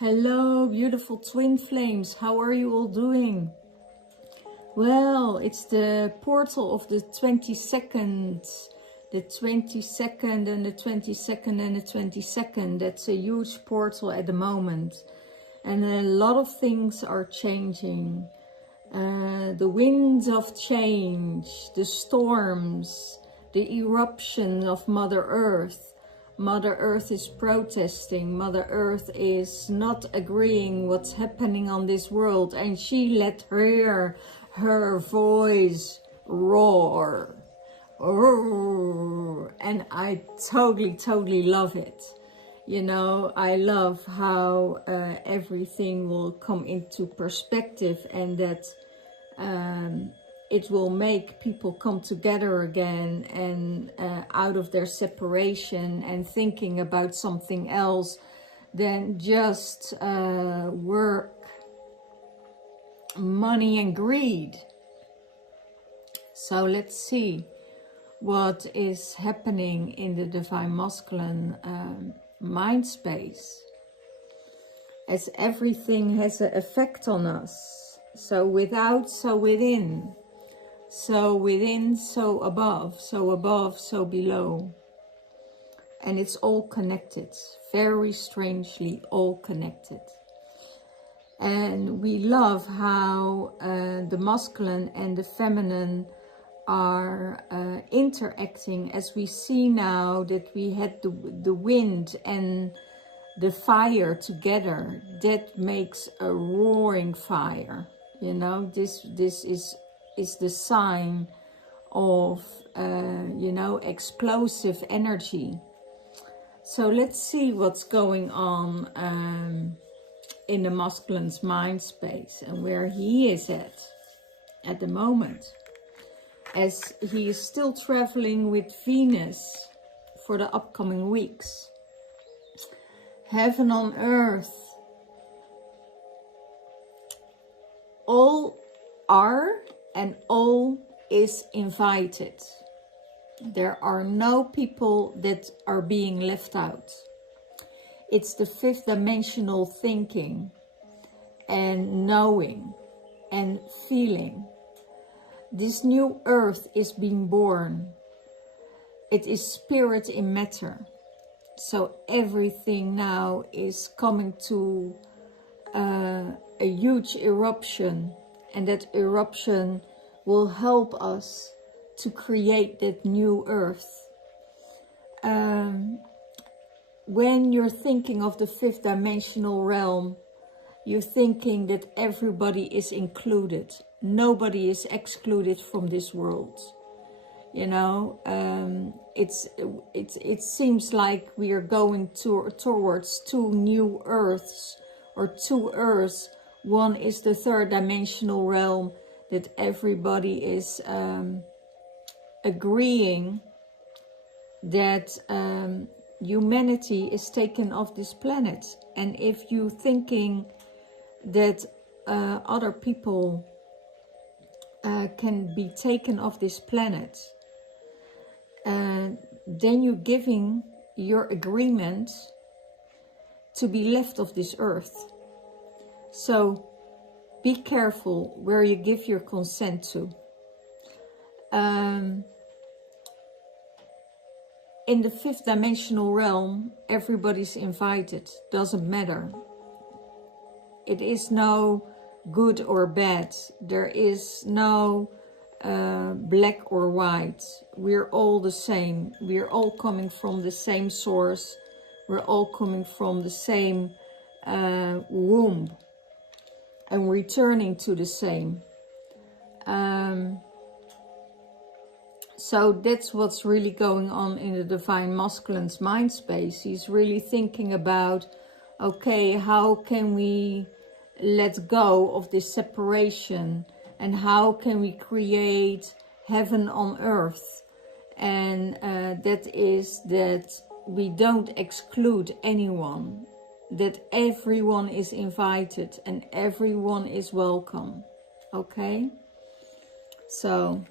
Hello, beautiful twin flames. How are you all doing? Well, it's the portal of the 22nd. The 22nd and the 22nd and the 22nd. That's a huge portal at the moment. And a lot of things are changing. The winds of change, the storms, the eruption of Mother Earth. Mother Earth is protesting. Mother Earth is not agreeing what's happening on this world, and she let her voice roar. And I totally love it. You know, I love how everything will come into perspective, and that it will make people come together again and out of their separation and thinking about something else than just work, money and greed. So let's see what is happening in the Divine Masculine mind space, as everything has an effect on us. So without, so within. So within, so above, so below. And it's all connected, very strangely all connected. And we love how the masculine and the feminine are interacting, as we see now that we had the wind and the fire together. That makes a roaring fire. You know, this is the sign of, you know, explosive energy. So let's see what's going on in the masculine's mind space and where he is at the moment, as he is still traveling with Venus for the upcoming weeks. Heaven on earth. All are and all is invited. There are no people that are being left out. It's the fifth dimensional thinking and knowing and feeling. This new earth is being born. It is spirit in matter. So everything now is coming to a huge eruption. And that eruption will help us to create that new earth. When you're thinking of the fifth dimensional realm, you're thinking that everybody is included. Nobody is excluded from this world. You know, it seems like we are going towards two new earths, or two earths. One is the third dimensional realm, that everybody is agreeing that humanity is taken off this planet. And if you're thinking that other people can be taken off this planet, then you're giving your agreement to be left of this earth. So be careful where you give your consent to. In the fifth dimensional realm, everybody's invited. Doesn't matter. It is no good or bad. There is no black or white. We're all the same. We're all coming from the same source. We're all coming from the same womb. And returning to the same. So that's what's really going on in the Divine Masculine's mind space. He's really thinking about, okay, how can we let go of this separation? And how can we create heaven on earth? And that is that we don't exclude anyone. That everyone is invited and everyone is welcome. Okay? So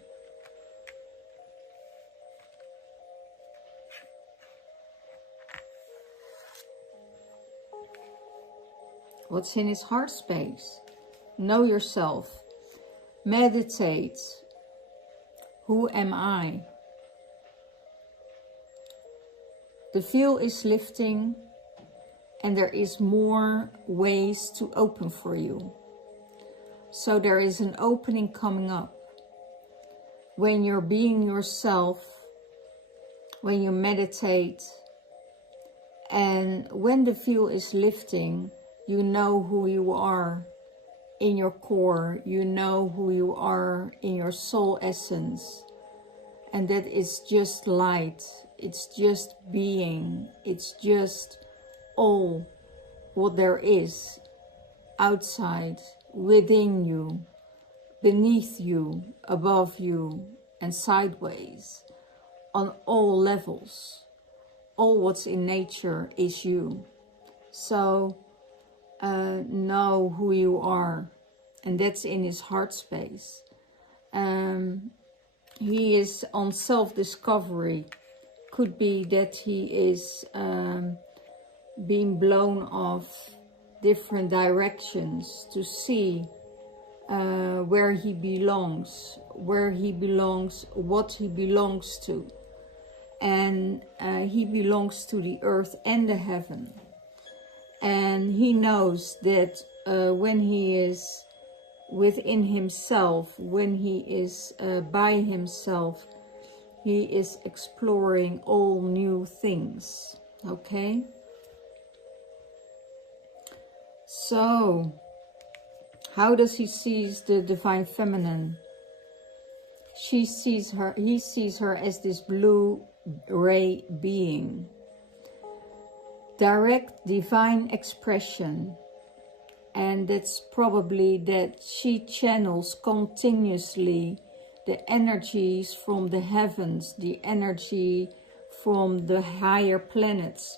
What's in his heart space? Know yourself. Meditate. Who am I? The veil is lifting and there is more ways to open for you. So there is an opening coming up. When you're being yourself, when you meditate, and when the veil is lifting, you know who you are in your core, you know who you are in your soul essence, and that is just light, it's just being, it's just all what there is outside, within you, beneath you, above you, and sideways, on all levels. All what's in nature is you. So know who you are, and that's in his heart space. He is on self-discovery. Could be that he is being blown off different directions to see where he belongs, what he belongs to. And he belongs to the earth and the heaven. And he knows that when he is within himself, when he is by himself, he is exploring all new things. Okay? So, how does he see the divine feminine? He sees her as this blue ray being. Direct divine expression. And that's probably that she channels continuously the energies from the heavens, the energy from the higher planets,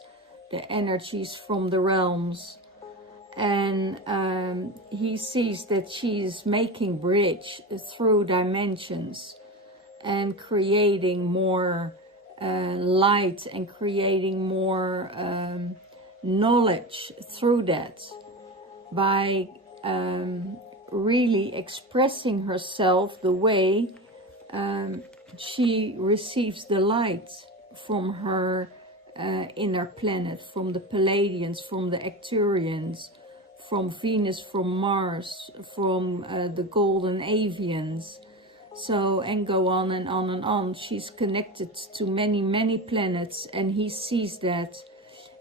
the energies from the realms. And he sees that she is making bridge through dimensions and creating more light and creating more knowledge through that, by really expressing herself the way she receives the light from her inner planet, from the Palladians, from the Arcturians, from Venus, from Mars, from the golden avians. So, and go on and on and on. She's connected to many, many planets, and he sees that.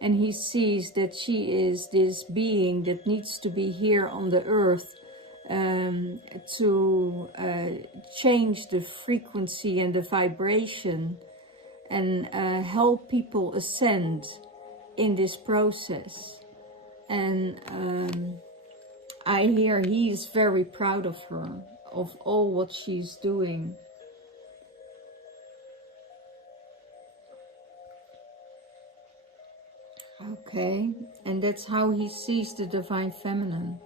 And he sees that she is this being that needs to be here on the earth to change the frequency and the vibration and help people ascend in this process. And I hear he is very proud of her, of all what she's doing. Okay, and that's how he sees the divine feminine.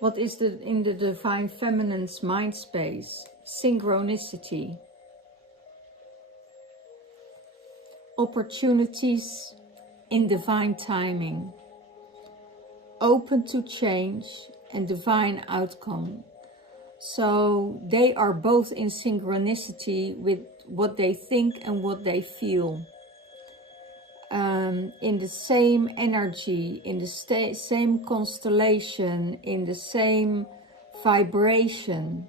What is in the divine feminine's mind space? Synchronicity. Opportunities in divine timing. Open to change and divine outcome. So they are both in synchronicity with what they think and what they feel. In the same energy, in the same constellation, in the same vibration.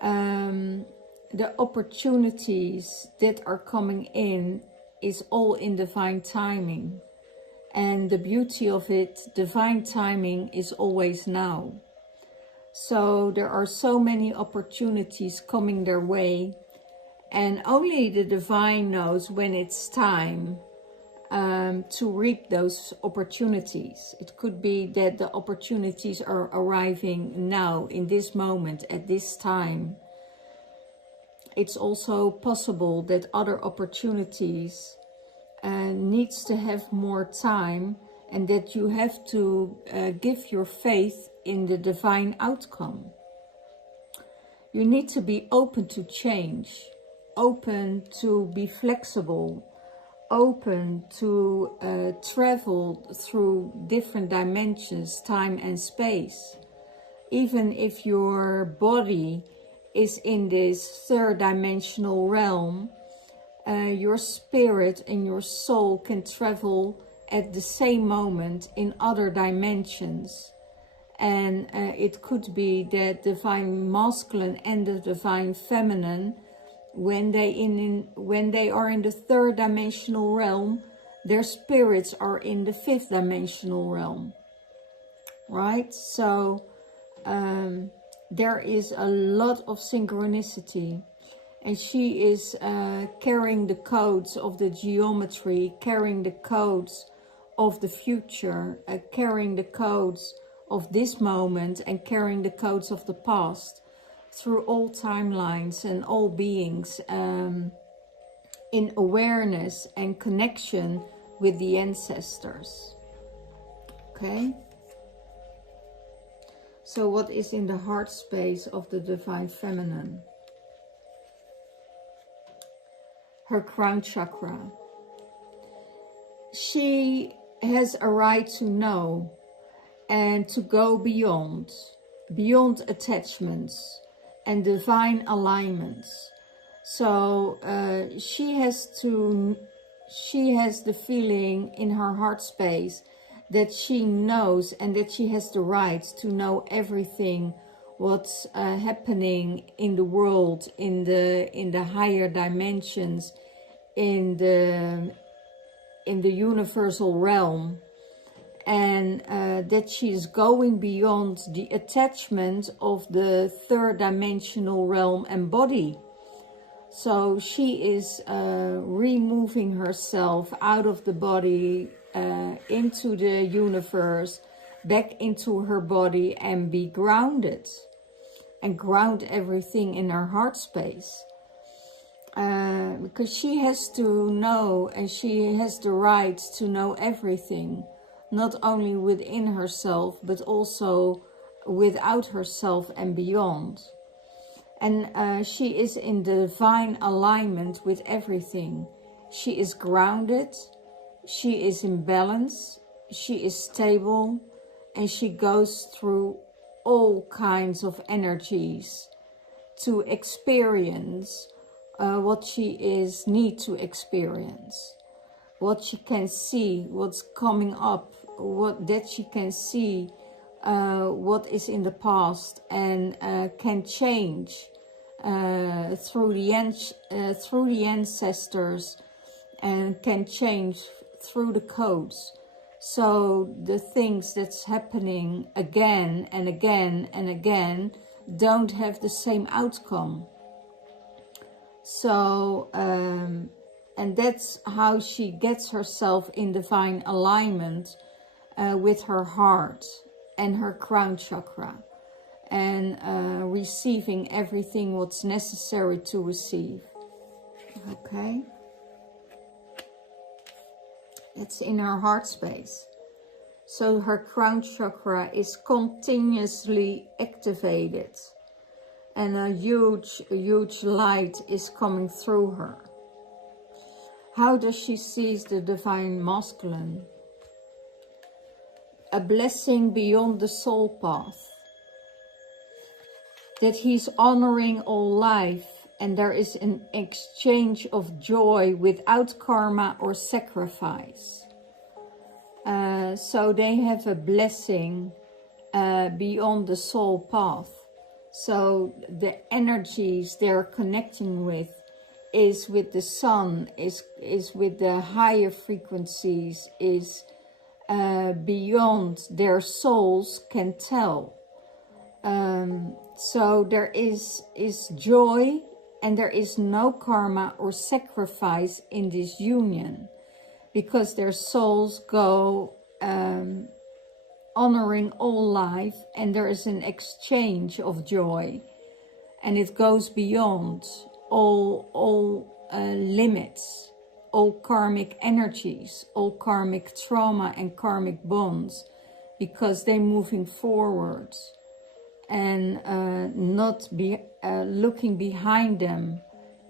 The opportunities that are coming in is all in divine timing. And the beauty of it, divine timing is always now. So there are so many opportunities coming their way, and only the divine knows when it's time to reap those opportunities. It could be that the opportunities are arriving now, in this moment, at this time. It's also possible that other opportunities needs to have more time, and that you have to give your faith in the divine outcome. You need to be open to change, open to be flexible, open to travel through different dimensions, time and space. Even if your body is in this third dimensional realm, your spirit and your soul can travel at the same moment in other dimensions. And it could be that divine masculine and the divine feminine, when they are in the third dimensional realm, their spirits are in the fifth dimensional realm, right? So there is a lot of synchronicity, and she is carrying the codes of the geometry, carrying the codes of the future, carrying the codes of this moment, and carrying the codes of the past through all timelines and all beings, in awareness and connection with the ancestors. Okay? So what is in the heart space of the divine feminine? Her crown chakra. She has a right to know and to go beyond attachments and divine alignments. So she has the feeling in her heart space that she knows, and that she has the right to know everything what's happening in the world, in the higher dimensions, in the universal realm, and that she is going beyond the attachment of the third dimensional realm and body. So she is removing herself out of the body, into the universe, back into her body, and be grounded, and ground everything in her heart space. Because she has to know, and she has the right to know everything, not only within herself, but also without herself and beyond. And she is in divine alignment with everything. She is grounded, she is in balance, she is stable, and she goes through all kinds of energies to experience what she needs to experience, what she can see, what's coming up, that she can see what is in the past, and can change through the ancestors, and can change through the codes. So the things that's happening again and again and again don't have the same outcome. So and that's how she gets herself in divine alignment with her heart and her crown chakra, and receiving everything what's necessary to receive. Okay? It's in her heart space. So her crown chakra is continuously activated, and a huge light is coming through her. How does she see the divine masculine? A blessing beyond the soul path. That he's honoring all life, and there is an exchange of joy without karma or sacrifice. So they have a blessing beyond the soul path. So the energies they're connecting with is with the sun, is with the higher frequencies, is beyond their souls can tell. So there is joy, and there is no karma or sacrifice in this union, because their souls go honoring all life, and there is an exchange of joy, and it goes beyond all limits, all karmic energies, all karmic trauma and karmic bonds, because they're moving forwards and not looking behind them,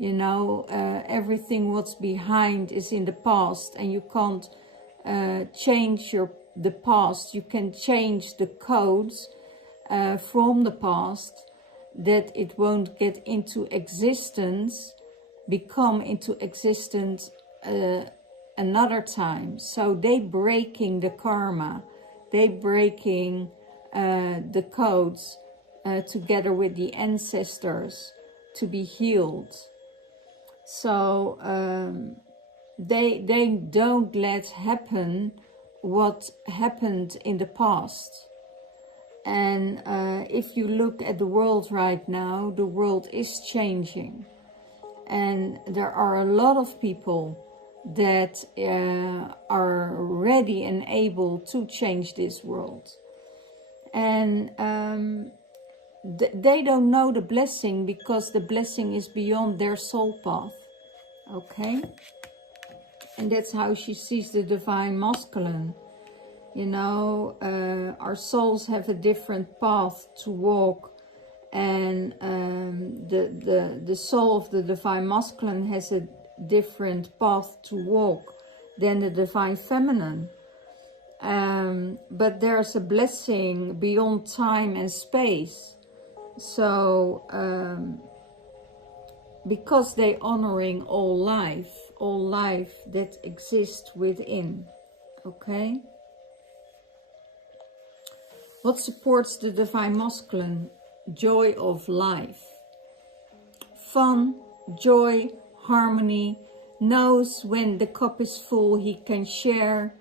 You know, everything what's behind is in the past, and you can't change the past. You can change the codes from the past, that it won't get into existence, become into existence another time. So they breaking the karma, they breaking the codes together with the ancestors to be healed. So they don't let happen what happened in the past. And if you look at the world right now, the world is changing. And there are a lot of people that are ready and able to change this world. And they don't know the blessing, because the blessing is beyond their soul path. Okay? And that's how she sees the divine masculine. You know, our souls have a different path to walk, and the soul of the divine masculine has a different path to walk than the divine feminine. But there's a blessing beyond time and space. So because they honoring all life that exists within. Okay? What supports the divine masculine? Joy of life. Fun, joy, harmony. Knows when the cup is full he can share,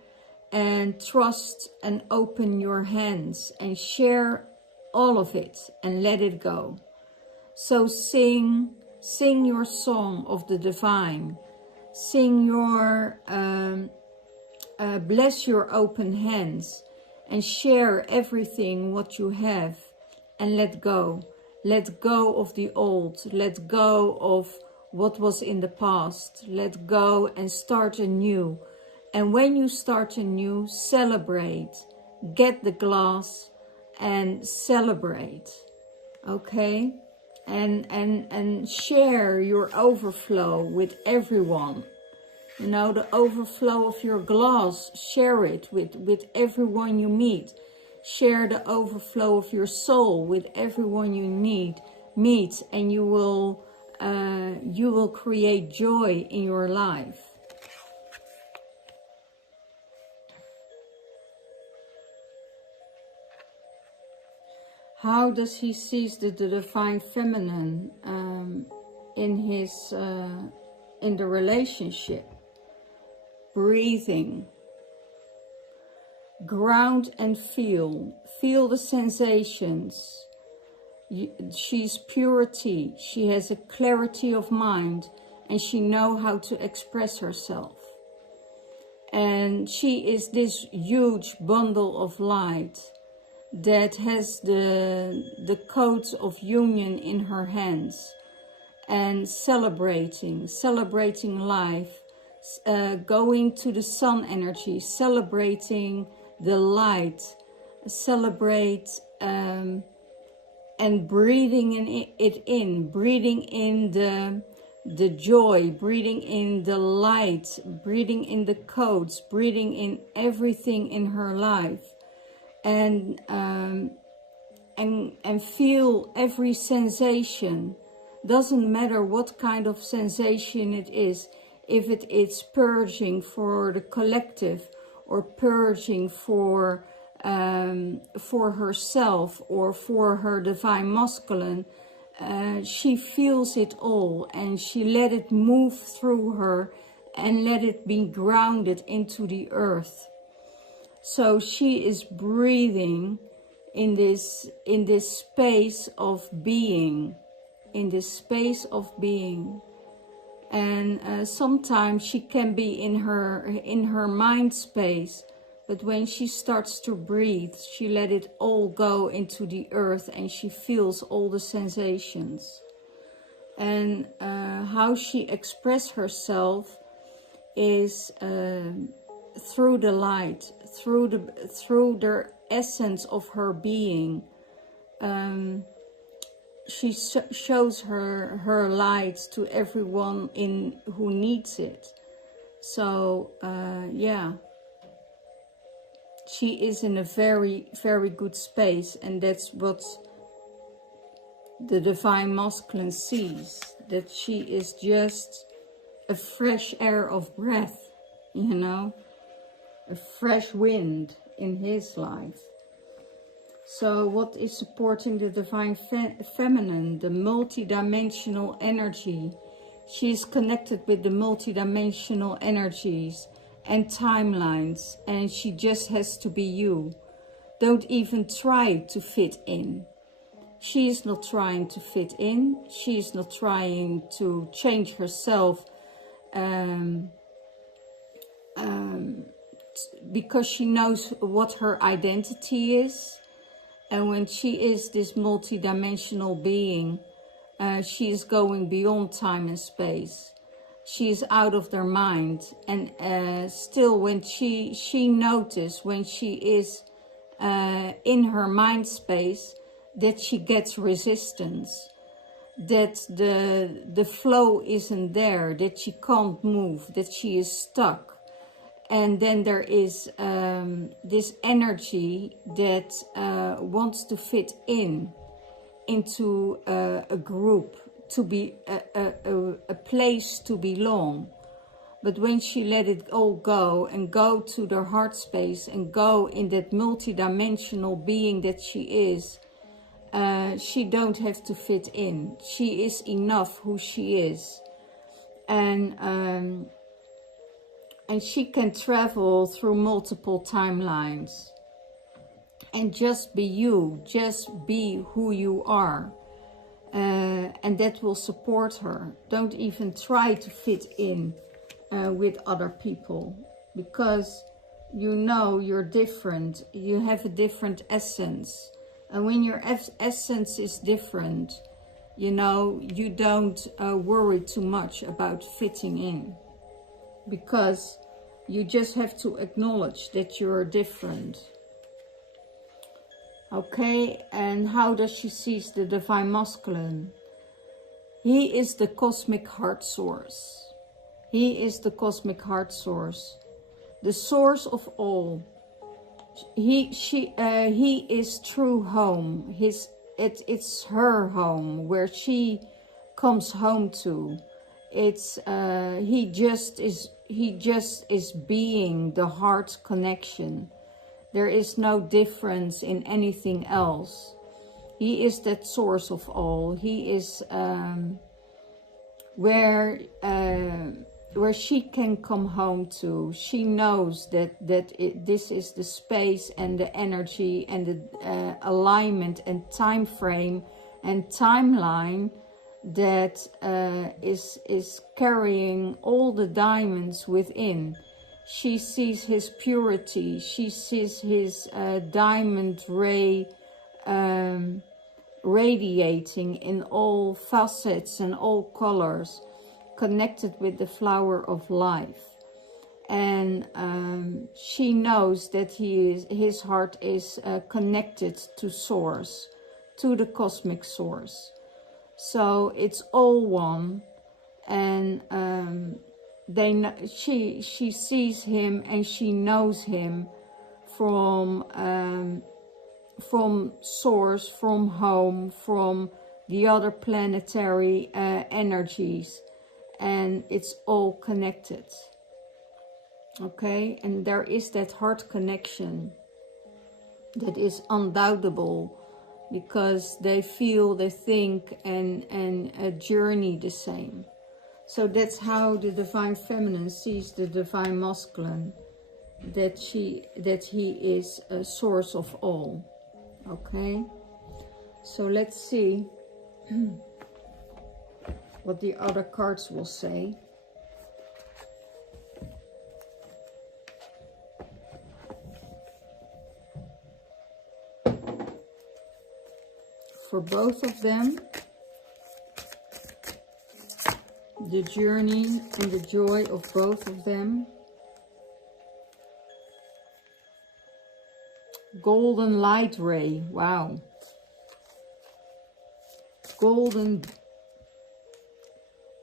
and trust and open your hands and share all of it and let it go. So sing your song of the divine. Sing your, bless your open hands, and share everything what you have, and let go. Let go of the old. Let go of what was in the past. Let go and start anew. And when you start anew, celebrate. Get the glass and celebrate. Okay? And share your overflow with everyone. You know, the overflow of your glass, share it with everyone you meet. Share the overflow of your soul with everyone you meet, and you will create joy in your life. How does he see the divine feminine in the relationship? Breathing. Ground and feel the sensations. She's purity, she has a clarity of mind, and she knows how to express herself. And she is this huge bundle of light that has the codes of union in her hands, and celebrating life, going to the sun energy, celebrating the light, celebrate and breathing it in, breathing in the joy, breathing in the light, breathing in the codes, breathing in everything in her life, and feel every sensation. Doesn't matter what kind of sensation it is, if it is purging for the collective, or purging for herself, or for her divine masculine. She feels it all, and she let it move through her, and let it be grounded into the earth. So she is breathing in this space of being, and sometimes she can be in her mind space, but when she starts to breathe, she let it all go into the earth, and she feels all the sensations. And how she expresses herself is through the light, through the essence of her being. shows her light to everyone who needs it. So yeah, she is in a very, very good space, and that's what the divine masculine sees, that she is just a fresh air of breath, you know, a fresh wind in his life. So what is supporting the divine feminine? The multidimensional energy. She is connected with the multidimensional energies and timelines, and she just has to be you. Don't even try to fit in. She is not trying to fit in. She is not trying to change herself because she knows what her identity is. And when she is this multidimensional being, she is going beyond time and space. She is out of their mind. And still, when she notices when she is in her mind space, that she gets resistance, that the flow isn't there, that she can't move, that she is stuck. And then there is this energy that wants to fit into a group, to be a place to belong. But when she let it all go and go to their heart space and go in that multidimensional being that she is, she don't have to fit in. She is enough who she is. And she can travel through multiple timelines and just be you, just be who you are. And that will support her. Don't even try to fit in with other people, because you know you're different. You have a different essence. And when your essence is different, you know, you don't worry too much about fitting in, because you just have to acknowledge that you're different. Okay, and how does she see the divine masculine? He is the cosmic heart source. He is the cosmic heart source, the source of all. He is true home. It's her home, where she comes home to. It's he just is being the heart connection. There is no difference in anything else. He is that source of all. He is where she can come home to. She knows that this is the space and the energy and the alignment and time frame and timeline that is carrying all the diamonds within. She sees his purity. She sees his diamond ray radiating in all facets and all colors, connected with the flower of life. And she knows that his heart is connected to source, to the cosmic source. So it's all one. And she sees him and she knows him from source, from home, from the other planetary energies, and it's all connected. Okay, and there is that heart connection that is undoubtable, because they feel, they think, and journey the same. So that's how the divine feminine sees the divine masculine, that he is a source of all. Okay, so let's see what the other cards will say. For both of them, the journey and the joy of both of them. Golden light ray, wow. golden,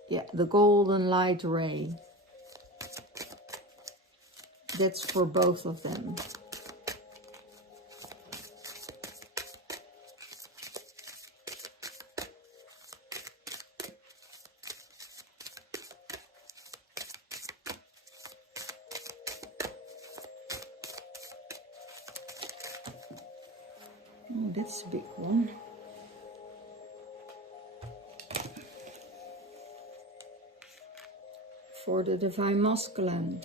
yeah, the golden light ray. That's for both of them. Oh, that's a big one. For the divine masculine.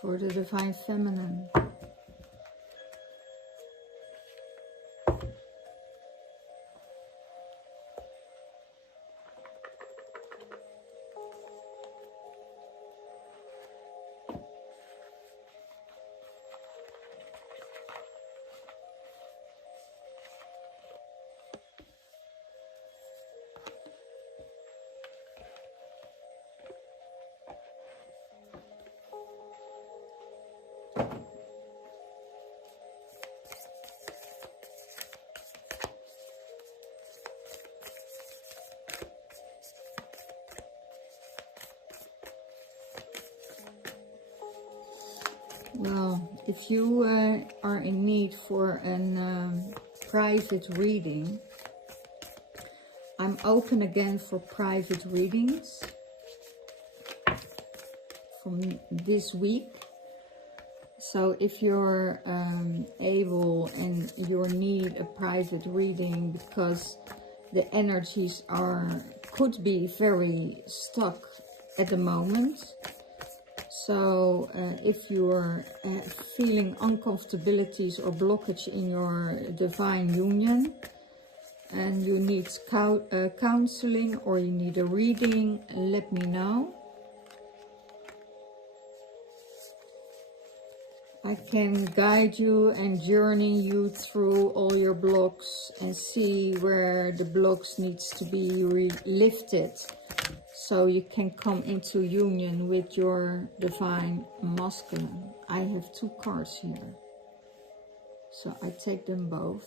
For the divine feminine. Well, if you are in need for a private reading, I'm open again for private readings from this week. So if you're able and you need a private reading because the energies could be very stuck at the moment. So if you're feeling uncomfortabilities or blockage in your divine union and you need counseling or you need a reading, let me know. I can guide you and journey you through all your blocks and see where the blocks needs to be lifted. So you can come into union with your divine masculine. I have two cards here. So I take them both.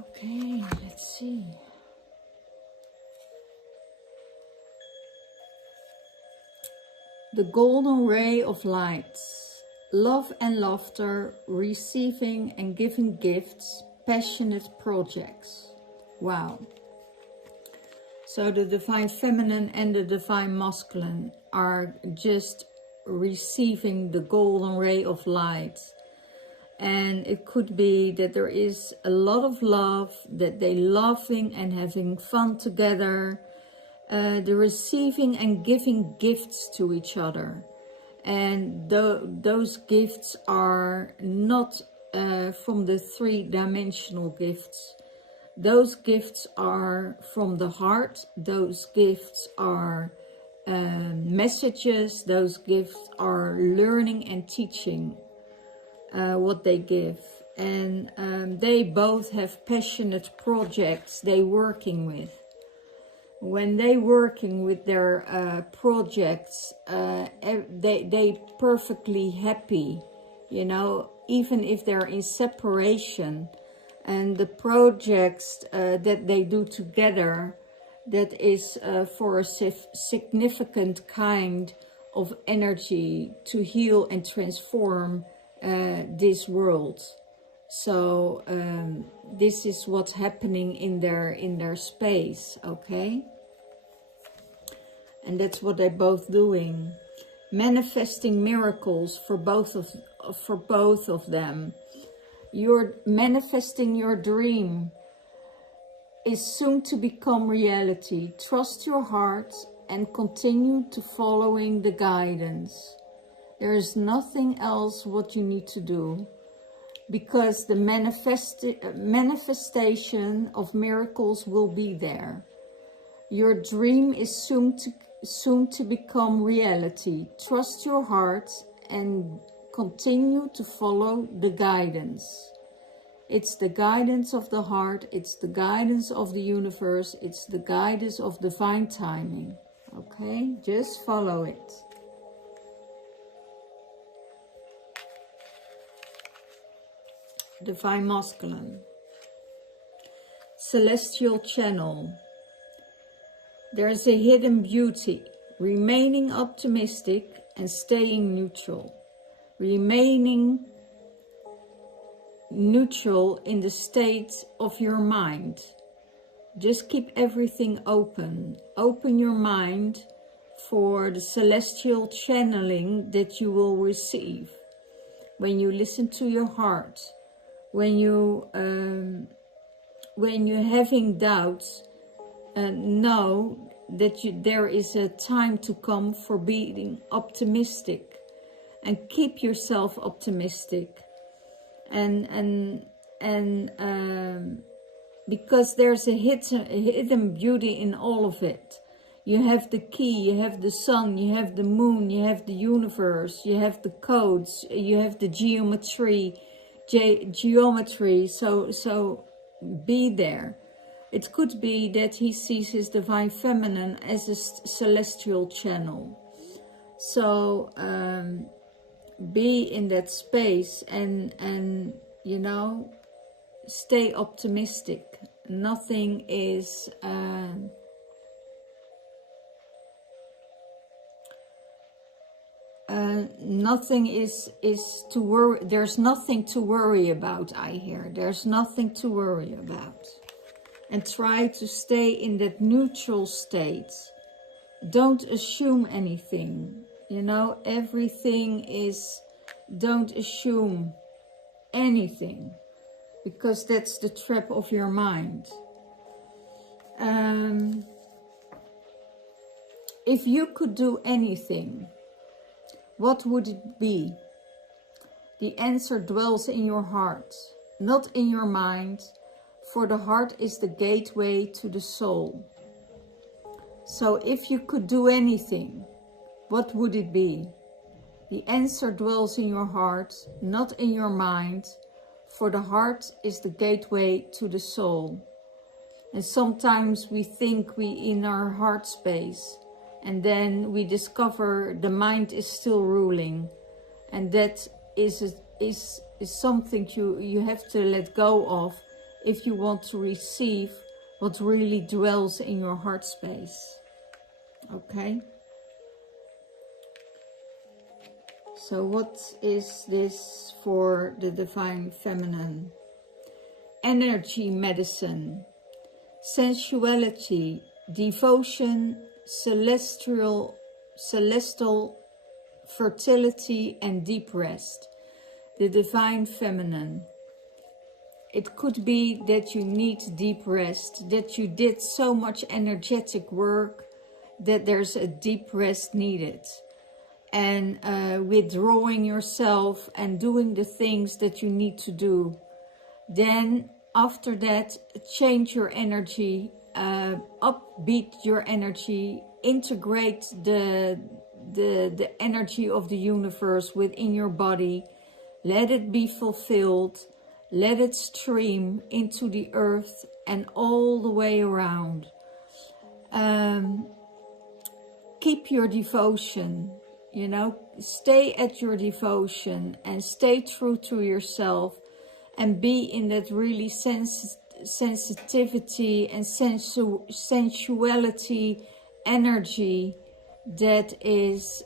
Okay, let's see. The golden ray of light, love and laughter, receiving and giving gifts, passionate projects. Wow. So the divine feminine and the divine masculine are just receiving the golden ray of light. And it could be that there is a lot of love, that they laughing and having fun together. The receiving and giving gifts to each other, and those gifts are not from the three-dimensional gifts. Those gifts are from the heart. Those gifts are messages. Those gifts are learning and teaching what they give, and they both have passionate projects they're working with. When they're working with their projects, they perfectly happy, you know, even if they're in separation. And the projects that they do together, that is for a significant kind of energy to heal and transform this world. So this is what's happening in their space, okay? And that's what they're both doing, manifesting miracles for both of them. You're manifesting your dream is soon to become reality. Trust your heart and continue to following the guidance. There is nothing else what you need to do. because the manifestation of miracles will be there. Your dream is soon to become reality. Trust your heart and continue to follow the guidance. It's the guidance of the heart, it's the guidance of the universe, it's the guidance of divine timing. Okay, just follow it. Divine Masculine. Celestial channel. There's a hidden beauty. Remaining optimistic and staying neutral. Remaining neutral in the state of your mind. Just keep everything open. Open your mind for the celestial channeling that you will receive. When you listen to your heart, when you're having doubts, know that there is a time to come for being optimistic, and keep yourself optimistic, and because there's a hidden beauty in all of it. You have the key, you have the sun, you have the moon, you have the universe, you have the codes, you have the geometry. So be there. It could be that he sees his divine feminine as a celestial channel. So be in that space and you know, stay optimistic. Nothing is nothing is to worry. There's nothing to worry about, I hear. There's nothing to worry about. And try to stay in that neutral state. Don't assume anything. You know, everything is, don't assume anything. Because that's the trap of your mind. If you could do anything, what would it be? The answer dwells in your heart, not in your mind, for the heart is the gateway to the soul. So if you could do anything, what would it be? The answer dwells in your heart, not in your mind, for the heart is the gateway to the soul. And sometimes we think we in our heart space, and then we discover the mind is still ruling, and that is something you have to let go of if you want to receive what really dwells in your heart space. Okay? So what is this for the divine feminine? Energy medicine, sensuality, devotion, celestial fertility and deep rest. The divine feminine. It could be that you need deep rest, that you did so much energetic work that there's a deep rest needed. And withdrawing yourself and doing the things that you need to do. Then after that, change your energy, upbeat your energy, integrate the energy of the universe within your body. Let it be fulfilled. Let it stream into the earth and all the way around. Keep your devotion, you know, stay at your devotion and stay true to yourself and be in that really sensitivity and sensuality energy that is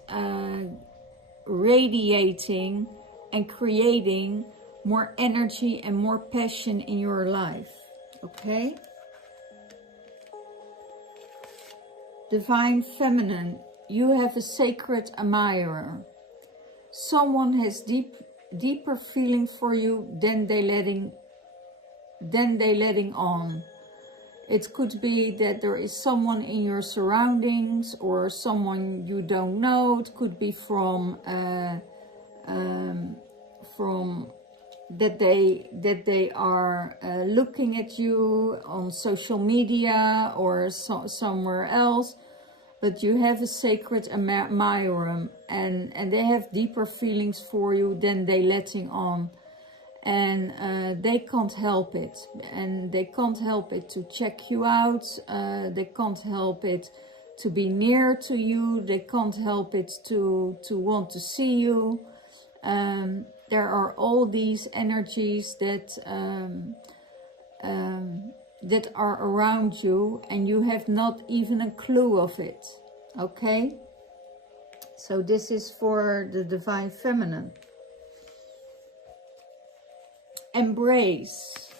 radiating and creating more energy and more passion in your life. Okay? Divine feminine, you have a sacred admirer. Someone has deeper feeling for you than they letting on. It could be that there is someone in your surroundings or someone you don't know. It could be from that they are looking at you on social media or somewhere else, but you have a sacred admirer, and they have deeper feelings for you than they letting on, and they can't help it, and they can't help it to check you out, they can't help it to be near to you, they can't help it to want to see you. There are all these energies that that are around you, and you have not even a clue of it. Okay, so this is for the Divine Feminine. Embrace.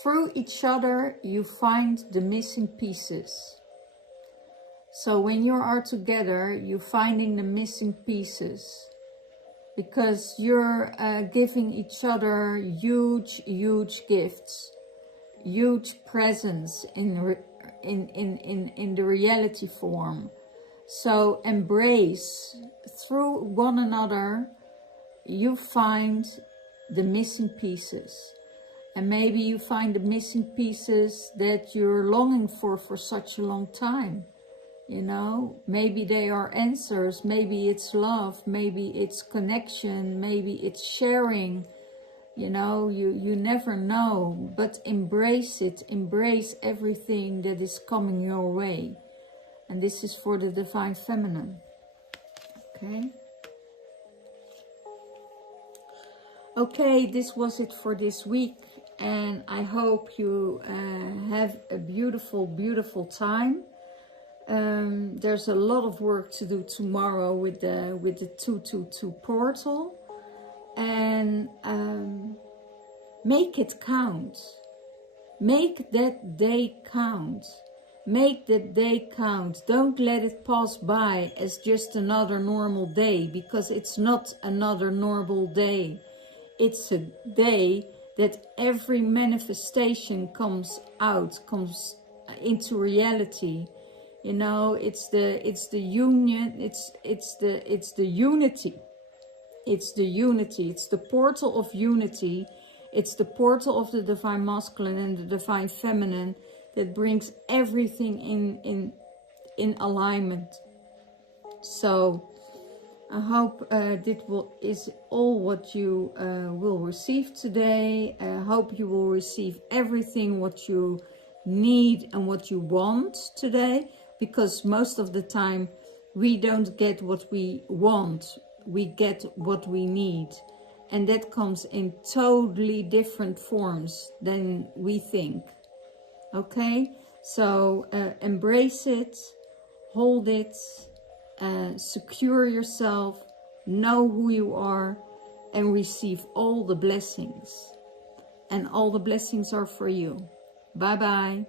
Through each other you find the missing pieces. So when you are together, you're finding the missing pieces, because you're giving each other huge gifts, huge presence in the reality form. So embrace. Through one another you find the missing pieces. And maybe you find the missing pieces that you're longing for such a long time. You know, maybe they are answers, maybe it's love, maybe it's connection, maybe it's sharing. You know, you never know, but embrace it. Embrace everything that is coming your way. And this is for the Divine Feminine. Okay. Okay, this was it for this week. And I hope you have a beautiful time. There's a lot of work to do tomorrow with the 222 portal, and make it count. Make that day count. Make that day count. Don't let it pass by as just another normal day, because it's not another normal day. It's a day that every manifestation comes into reality. You know, it's the union, it's the unity. It's the unity. It's the portal of unity. It's the portal of the Divine Masculine and the Divine Feminine that brings everything in alignment. So I hope this is all what you will receive today. I hope you will receive everything what you need and what you want today, because most of the time we don't get what we want, we get what we need, and that comes in totally different forms than we think. Okay, so embrace it, hold it, secure yourself, know who you are, and receive all the blessings. And all the blessings are for you. Bye bye.